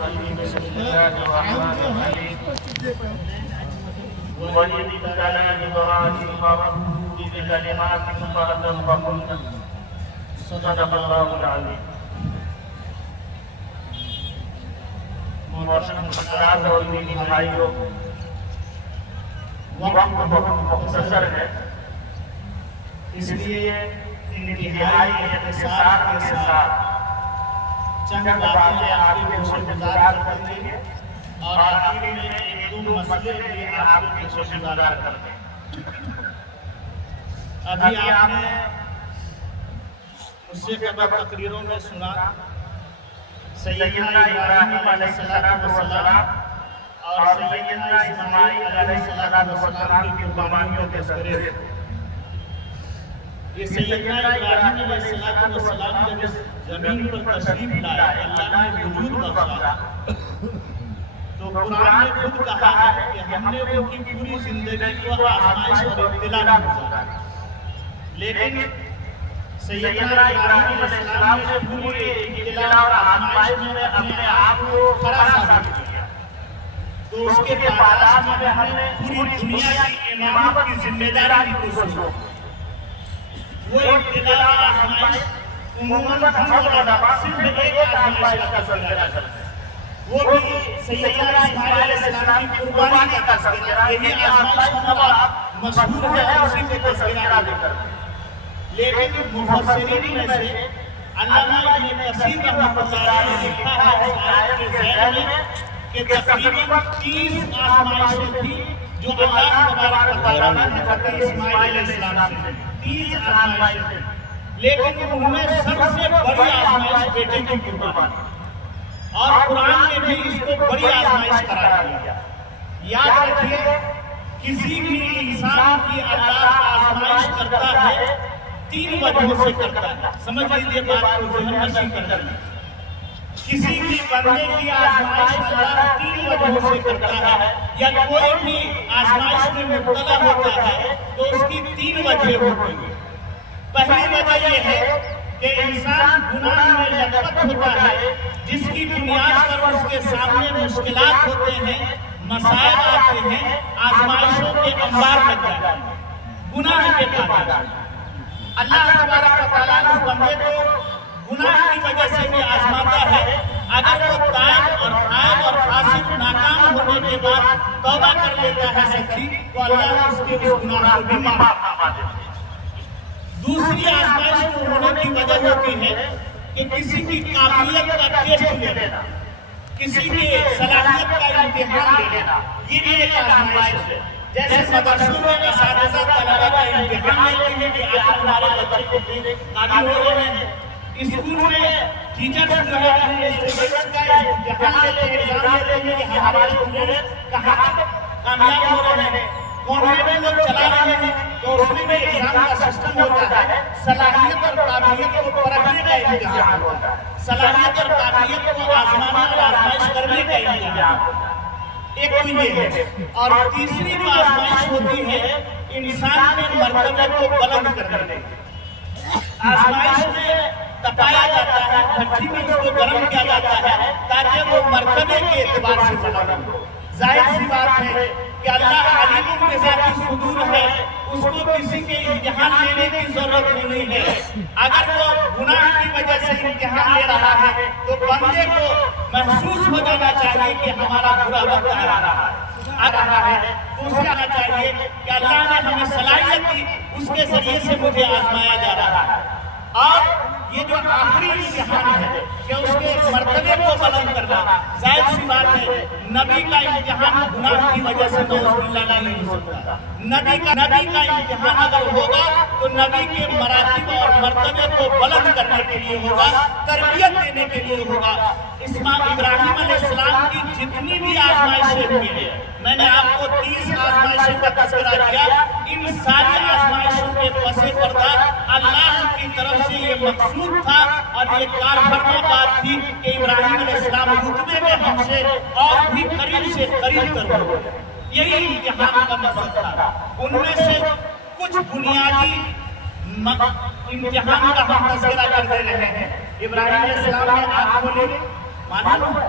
الرجيم بسم الله الرحمن الرحيم وإذ ابتلى إبراهيم ربه بكلمات فأتمهن صدق الله العظيم. محترم حضرات اور دینی بھائیوں، وقت بہت مختصر ہے، اس لیے انتہائی اختصار کے ساتھ چند باتیں آپ کے گزار کرتے ہیں اور آخر میں ایک دو مسئلے بھی آپ کے گزار کرتے ہیں. ابھی آپ نے مجھ سے قبل تقریروں میں سنا سیدنا ابراہیم علیہ السلام اور سیدنا اسماعیل علیہ السلام کی قربانیوں کے تذکرے. یہ سیدنا ابراہیم علیہ السلام جب اس زمین پر تشریف لائے، اللہ نے وجود بخشا، تو قرآن نے خود کہا ہے کہ ہم نے ان کی پوری زندگی کو آزمائش اور ابتلا میں گزارا، لیکن سیدنا ابراہیم علیہ السلام نے پوری ابتلا اور آزمائش میں اپنے آپ کو کھڑا ثابت کیا. تو اس کے پاس میں ہم نے پوری دنیا کی امامت کی ذمہ داری کو سوچا. وہ ابتلا اور آزمائش عموماً ہم علماء صرف ایک آزمائش کا تذکرہ کرتے ہیں، وہ بھی سیدنا اسماعیل علیہ السلام کی قربانی کا تذکرہ. یہی آزمائش ہمارا مشہور ہے، اسی کے تذکرہ لے کر. لیکن مفسرین میں سے علامہ ابن کثیر رحمۃ اللہ علیہ نے لکھا ہے اس آیت کے ذیل میں کہ تقریباً 30 آزمائشیں تھیں جو اللہ تبارک و تعالیٰ نے حضرت اسماعیل علیہ السلام سے 30 آزمائشیں تھیں، لیکن ان میں سب سے بڑی آزمائش بیٹے کی قربانی، اور قرآن نے بھی اس کو بڑی آزمائش قرار دیا. یاد رکھیے، کسی بھی انسان کی اللہ آزمائش کرتا ہے 3 وجہوں سے کرتا ہے. سمجھ لیجیے بات کو، ذہن نشین کر لیجیے. کسی بھی بندے کی آزمائش اللہ 3 وجہوں سے کرتا ہے، یا کوئی بھی آزمائش میں مبتلا ہوتا ہے تو اس کی 3 وجہ ہوتی ہیں. پہلی وجہ یہ ہے کہ انسان گناہ میں لطفت ہوتا ہے، جس کی بنیاد پر اس کے سامنے مشکلات ہوتے ہیں، مسائل آتے ہیں، آزمائشوں کے انبار لگ جاتے ہیں گناہ کے بعد. اللہ تبارک و تعالیٰ اس بندے کو گناہ کی وجہ سے بھی آزماتا ہے. اگر وہ تائب اور خائب اور فاسق ناکام ہونے کے بعد توبہ کر لیتا ہے سچی، تو اللہ اس کے اس گناہ کو بھی معاف فرما دیتا ہے. دوسری آزمائش کو ہونے کی وجہ ہوتی ہے کہ کسی کی قابلیت کا ٹیسٹ لے لینا، کسی کی صلاحیت کا امتحان لے لینا. یہ بھی ایک آزمائش ہے. جیسے مدرسوں میں اساتذہ طلبہ کا امتحان لیتے ہیں کہ آج ہمارے بچے کو قابل ہو رہے ہیں. اسکول میں ٹیچرز جو ہے اپنے اسٹوڈنٹس کا امتحان لیتے ہیں، ایگزام لیتے ہیں کہ ہمارے اسٹوڈنٹس کہاں تک کامیاب ہو رہے ہیں. کانوینٹ لوگ چلا رہے ہیں تو اس میں بھی ایگزام کا سسٹم ہوتا ہے. صلاحیت اور قابلیت کو پرکھنے کا امتحان ہوتا ہے، صلاحیت اور قابلیت کو آزمانے اور آزمائش کرنے کا امتحان ہوتا ہے. ایک تو یہ ہے. اور تیسری جو آزمائش ہوتی ہے انسان کے مرتبے کو بلند کرنے کی. آزمائش میں تپایا جاتا ہے، بھٹی میں اس کو گرم کیا جاتا ہے تاکہ وہ مرتبے کے اعتبار سے بلند ہو. ظاہر سی بات ہے کہ اللہ علیم بذات الصدور ہے، اس کو کسی کے امتحان لینے کی ضرورت نہیں ہے. اگر وہ گناہ کی وجہ سے امتحان لے رہا ہے تو بندے کو محسوس ہو جانا چاہیے کہ ہمارا برا وقت آ رہا ہے. تو اسے آنا چاہیے کہ اللہ نے ہمیں صلاحیت دی، اس کے ذریعے سے مجھے آزمایا جا رہا ہے. اور یہ جو آخری امتحان ہے کہ اس کے مرتبے کو بلند کرنا، ظاہر سی بات ہے نبی کا امتحان گناہ کی وجہ سے نعوذ باللہ نہیں ہو سکتا. نبی کا امتحان اگر ہوگا تو نبی کے مراتب اور مرتبے کو بلند کرنے کے لیے ہوگا، تربیت دینے کے لیے ہوگا. ابراہیم علیہ السلام کی جتنی بھی آزمائشیں ہوئی ہیں، میں نے آپ کو 30 آزمائشوں کا تذکرہ کیا. ان ساری آزمائشوں کے پس پردہ اللہ کی طرف سے یہ مقصود تھا اور یہ کار فرما بات تھی کہ ابراہیم علیہ السلام رتبے میں ہم سے اور بھی قریب سے قریب تر ہو. یہی امتحان کا مقصد تھا. ان میں سے کچھ بنیادی امتحان کا ہم تذکرہ کر دے رہے ہیں. ابراہیم علیہ السلام نے آنکھ کھولی، معلوم ہے